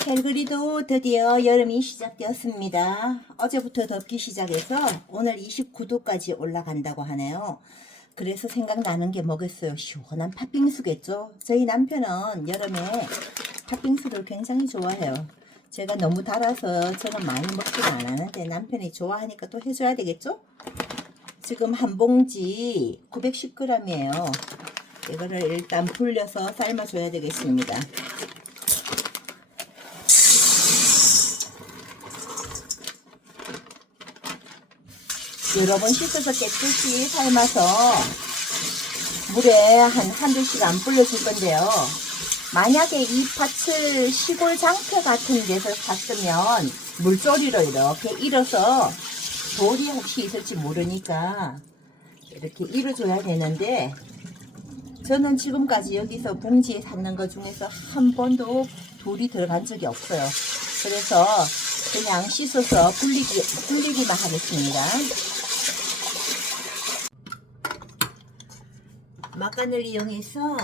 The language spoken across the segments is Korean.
캘그리도 드디어 여름이 시작되었습니다. 어제부터 덥기 시작해서 오늘 29도까지 올라간다고 하네요. 그래서 생각나는 게 뭐겠어요? 시원한 팥빙수겠죠? 저희 남편은 여름에 팥빙수를 굉장히 좋아해요. 제가 너무 달아서 저는 많이 먹지는 않았는데 남편이 좋아하니까 또 해줘야 되겠죠? 지금 한 봉지 910g이에요. 이거를 일단 불려서 삶아줘야 되겠습니다. 여러 번 씻어서 깨끗이 삶아서 물에 한 한두 시간 불려줄 건데요. 만약에 이 팥을 시골 장터 같은 데서 샀으면 물조리로 이렇게 일어서 돌이 혹시 있을지 모르니까 이렇게 일어줘야 되는데 저는 지금까지 여기서 봉지에 샀는 것 중에서 한 번도 돌이 들어간 적이 없어요. 그래서 그냥 씻어서 불리기, 불리기만 하겠습니다. 막간을 이용해서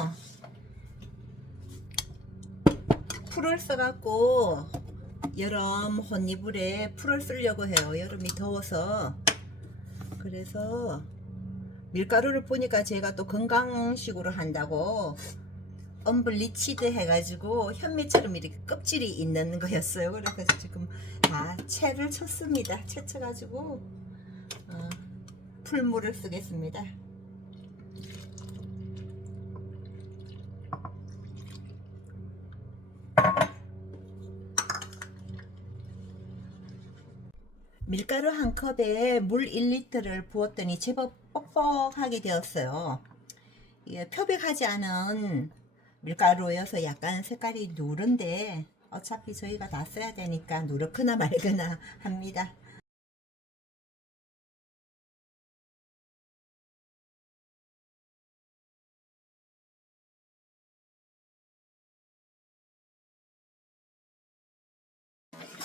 풀을 써갖고 여름 혼이불에 풀을 쓰려고 해요. 여름이 더워서. 그래서 밀가루를 보니까 제가 또 건강식으로 한다고 언블리치드 해가지고 현미처럼 이렇게 껍질이 있는 거였어요. 그래서 지금 다 채를 쳤습니다. 채 쳐가지고 어, 풀물을 쓰겠습니다. 밀가루 한 컵에 물 1리터를 부었더니 제법 뻑뻑하게 되었어요. 이게 표백하지 않은 밀가루여서 약간 색깔이 누른데 어차피 저희가 다 써야 되니까 누렇거나 말거나 합니다.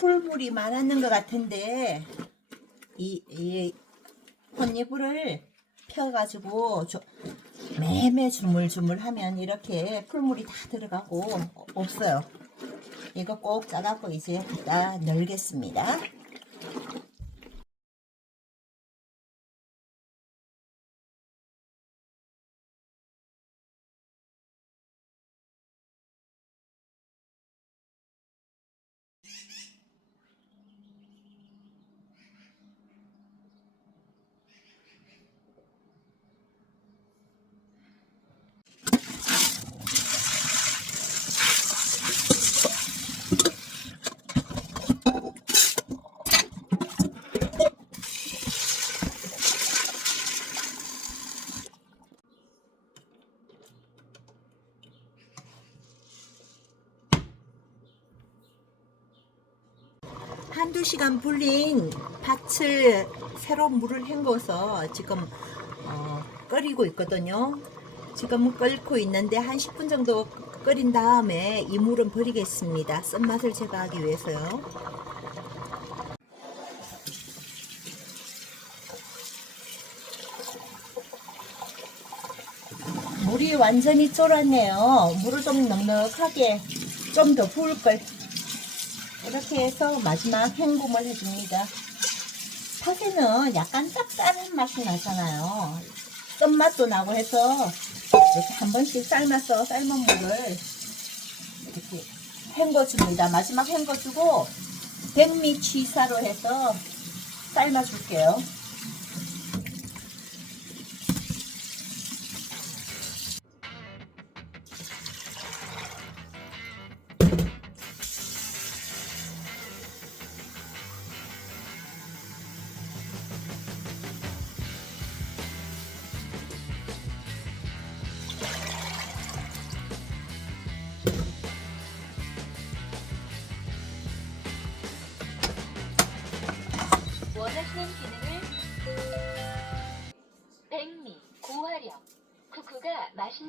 풀물이 많았는 것 같은데 이, 이 혼이불을 펴가지고 저, 매매 주물주물하면 이렇게 풀물이 다 들어가고 없어요. 이거 꼭 짜갖고 이제 갖다 널겠습니다. 한두 시간 불린 팥을 새로 물을 헹궈서 지금 어, 끓이고 있거든요. 지금 끓고 있는데 한 10분 정도 끓인 다음에 이 물은 버리겠습니다. 쓴맛을 제거하기 위해서요. 물이 완전히 쫄았네요. 물을 좀 넉넉하게 좀 더 부을 걸. 이렇게 해서 마지막 헹굼을 해줍니다. 팥에는 약간 짭짤한 맛이 나잖아요. 썸맛도 나고 해서 이렇게 한 번씩 삶아서 삶은 물을 이렇게 헹궈줍니다. 마지막 헹궈주고 백미 취사로 해서 삶아줄게요.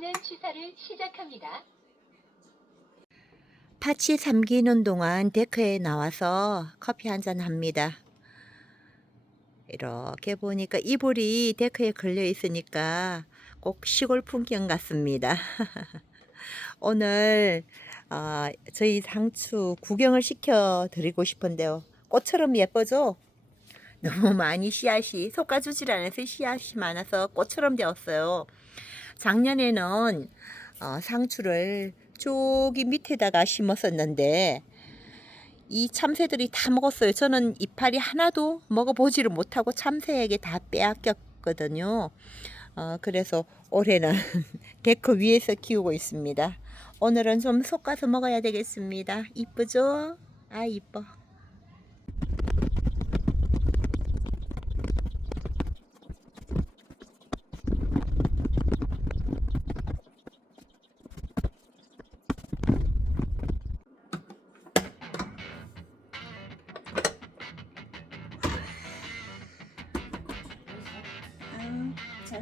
맛있는 취사를 시작합니다. 팥이 삼기는 동안 데크에 나와서 커피 한 잔 합니다. 이렇게 보니까 이불이 데크에 걸려 있으니까 꼭 시골 풍경 같습니다. 오늘 아, 저희 상추 구경을 시켜 드리고 싶은데요. 꽃처럼 예뻐죠? 너무 많이 씨앗이 솎아주질 않아서 씨앗이 많아서 꽃처럼 되었어요. 작년에는 어, 상추를 저기 밑에다가 심었었는데 이 참새들이 다 먹었어요. 저는 이파리 하나도 먹어보지를 못하고 참새에게 다 빼앗겼거든요. 어, 그래서 올해는 데크 위에서 키우고 있습니다. 오늘은 좀 솎아서 먹어야 되겠습니다. 이쁘죠? 아 이뻐.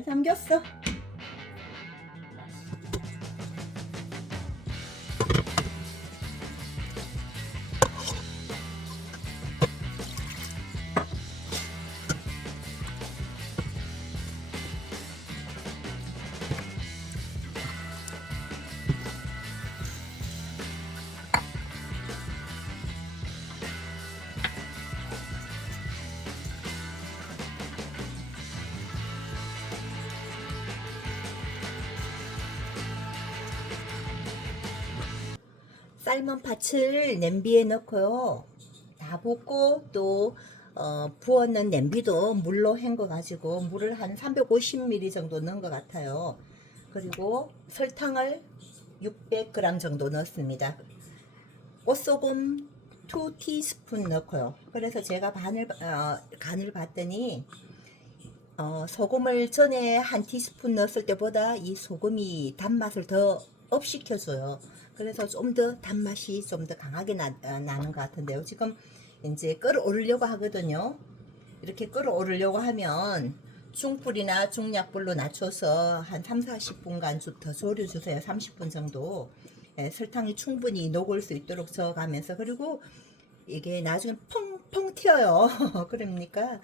잘 삼겼어. 삶은 팥을 냄비에 넣고요. 다 볶고 또 어, 부었는 냄비도 물로 헹궈 가지고 물을 한 350ml 정도 넣은 것 같아요. 그리고 설탕을 600g 정도 넣습니다. 꽃소금 2티스푼 넣고요. 그래서 제가 반을 어, 간을 봤더니 어, 소금을 전에 한 티스푼 넣었을 때보다 이 소금이 단맛을 더 업 시켜줘요. 그래서 좀 더 단맛이 좀 더 강하게 나, 어, 나는 것 같은데요. 지금 이제 끓어오르려고 하거든요. 이렇게 끓어오르려고 하면 중불이나 중약불로 낮춰서 한 3, 40분간 좀더 졸여주세요. 30분 정도. 예, 설탕이 충분히 녹을 수 있도록 저어가면서 그리고 이게 나중에 펑펑 튀어요. 그러니까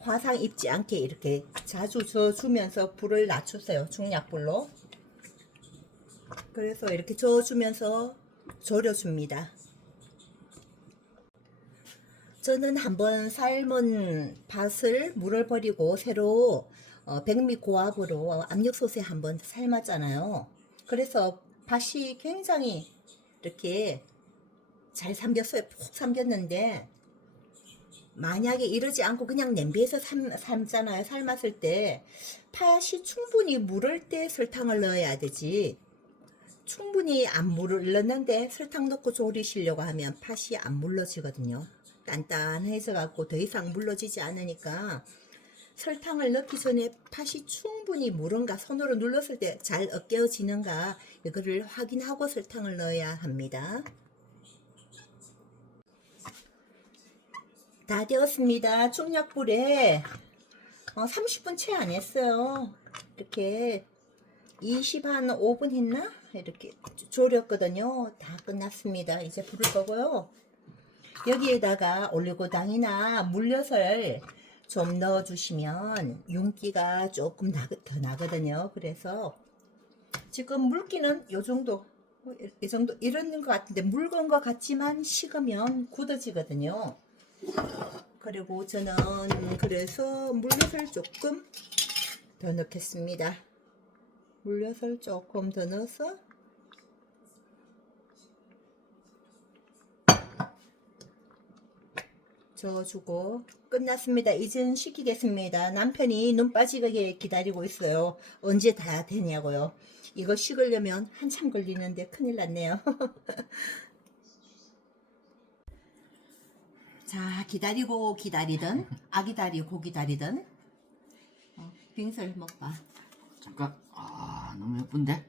화상 입지 않게 이렇게 자주 저어주면서 불을 낮추세요. 중약불로. 그래서 이렇게 저어주면서 졸여줍니다. 저는 한번 삶은 밭을 물을 버리고 새로 어, 백미 고압으로 압력솥에 한번 삶았잖아요. 그래서 밭이 굉장히 이렇게 잘 삼겼어요. 푹 삼겼는데 만약에 이러지 않고 그냥 냄비에서 삶, 삶잖아요. 삶았을 때 팥이 충분히 무를 때 설탕을 넣어야 되지. 충분히 안 물렀는데 설탕 넣고 졸이시려고 하면 팥이 안 물러지거든요. 단단해져 갖고 더 이상 물러지지 않으니까 설탕을 넣기 전에 팥이 충분히 물은가 손으로 눌렀을 때 잘 으깨어지는가 이거를 확인하고 설탕을 넣어야 합니다. 다 되었습니다. 중약불에 어, 30분 채 안 했어요. 이렇게 20 한 5분 했나? 이렇게 졸였거든요. 다 끝났습니다. 이제 불을 끄고요. 여기에다가 올리고당이나 물엿을 좀 넣어주시면 윤기가 조금 나, 더 나거든요. 그래서 지금 물기는 요 정도, 이- 이 정도 이런 것 같은데 묽은 것 같지만 식으면 굳어지거든요. 그리고 저는 그래서 물엿을 조금 더 넣겠습니다. 물엿을 조금 더 넣어서 저어주고 끝났습니다. 이젠 식히겠습니다. 남편이 눈 빠지게 기다리고 있어요. 언제 다 되냐고요. 이거 식으려면 한참 걸리는데 큰일 났네요. 자 기다리고 기다리던 아기 다리 고기 다리던 어, 빙설 먹봐. 잠깐 아 너무 예쁜데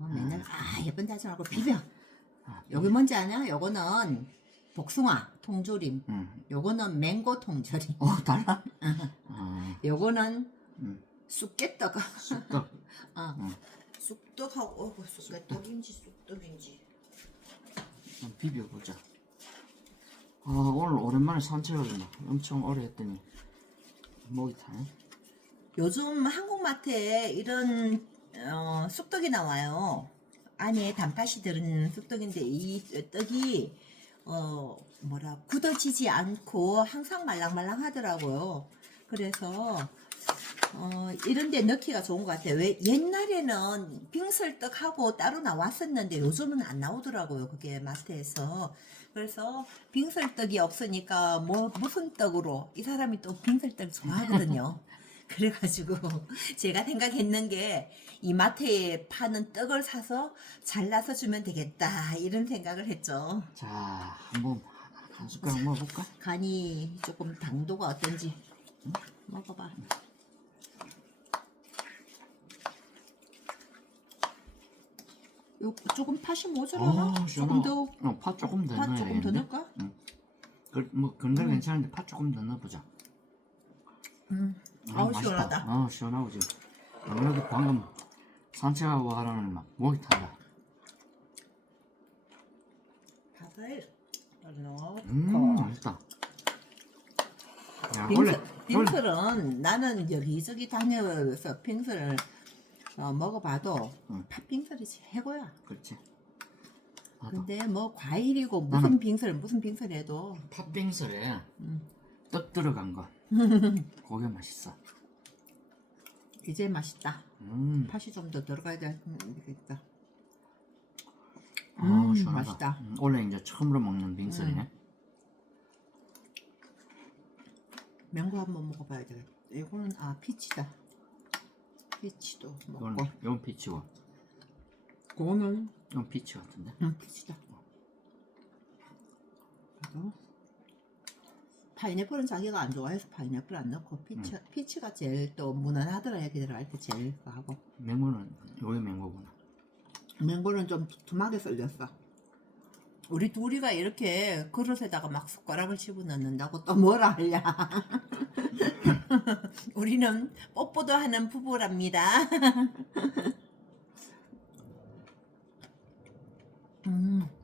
어, 맨날 아 예쁜 다지 말고 비벼. 아, 여기 뭔지 아냐? 요거는 복숭아 통조림. 응. 요거는 맹고 통조림. 어 달라 아 요거는 응. 쑥개떡. 쑥떡 어. 응. 쑥떡하고 어, 쑥개떡인지 쑥떡인지. 한번 비벼보자 아 오늘 오랜만에 산책을 막 엄청 오래 했더니 목이 타네 요즘 한국마트에 이런 어, 쑥떡이 나와요. 안에 단팥이 들은 쑥떡인데 이 떡이 어 뭐라 굳어지지 않고 항상 말랑말랑 하더라고요. 그래서 어, 이런 데 넣기가 좋은 것 같아요. 왜 옛날에는 빙설떡하고 따로 나왔었는데 요즘은 안 나오더라고요. 그게 마트에서. 그래서 빙설떡이 없으니까 뭐 무슨 떡으로 이 사람이 또 빙설떡 좋아하거든요. 그래가지고 제가 생각했는 게 이 마트에 파는 떡을 사서 잘라서 주면 되겠다 이런 생각을 했죠. 자, 한번 한 숟가락 먹어볼까? 간이 조금 당도가 어떤지 응? 먹어봐. 요 조금 팥이 모자라나? 어, 조금 더, 어, 팥 조금 더 팥 조금 더? 넣을까? 그, 뭐 근데 음. 괜찮은데 팥 조금 더 넣어보자. 음, 아, 아우 맛있다. 시원하다. 어, 시원하고 지금. 아무래도 방금 산책하고 하라는 막 목이 타다. 팥을 넣고. 음, 맛있다. 야, 원래 빙슬, 원래 빙슬은 나는 여기저기 다녀서 빙슬을 어, 먹어봐도 응. 팥빙슬이 최고야. 그렇지. 나도 근데 뭐 과일이고 무슨 나는- 빙슬 무슨 빙슬 해도 팥빙수에 음. 떡 들어간 거. 그게 맛있어. 이제 맛있다. 음, 팥이 좀 더 들어가야 되겠다. 아, 음, 시원하다. 맛있다. 음, 원래 이제 처음으로 먹는 빙수네. 음. 맹고 한번 먹어봐야 되겠다. 이거는 아 피치다. 피치도 이건 먹고. 이건 피치고, 그거는 이건 피치 같은데. 음, 피치다. 그리고 파인애플은 자기가 안 좋아해서 파인애플 안 넣고 피치 피치가 제일 또 무난하더라 여기 들어갈 때 제일 그거 하고 맹고는 여기 맹고구나. 맹고는 좀 두툼하게 썰렸어. 우리 둘이가 이렇게 그릇에다가 막 숟가락을 집어 넣는다고 또 뭐라 하냐. 우리는 뽀뽀도 하는 부부랍니다. 음.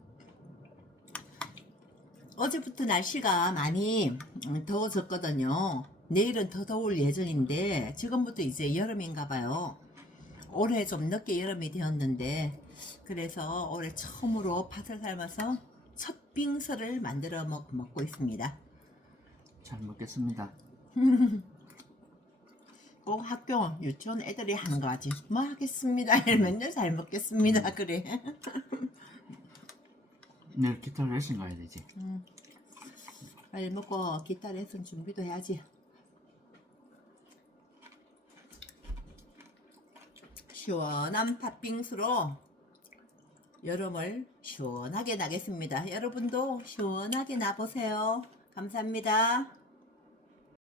어제부터 날씨가 많이 음, 더워졌거든요. 내일은 더 더울 예정인데 지금부터 이제 여름인가 봐요. 올해 좀 늦게 여름이 되었는데 그래서 올해 처음으로 팥을 삶아서 첫 빙수를 만들어 먹, 먹고 있습니다. 잘 먹겠습니다. 꼭 학교 유치원 애들이 하는 거 하지. 뭐 하겠습니다. 이러면 잘 먹겠습니다. 그래. 내일 기타 레슨 가야 되지. 음. 빨리 먹고 기타 레슨 준비도 해야지. 시원한 팥빙수로 여름을 시원하게 나겠습니다. 여러분도 시원하게 나보세요. 감사합니다.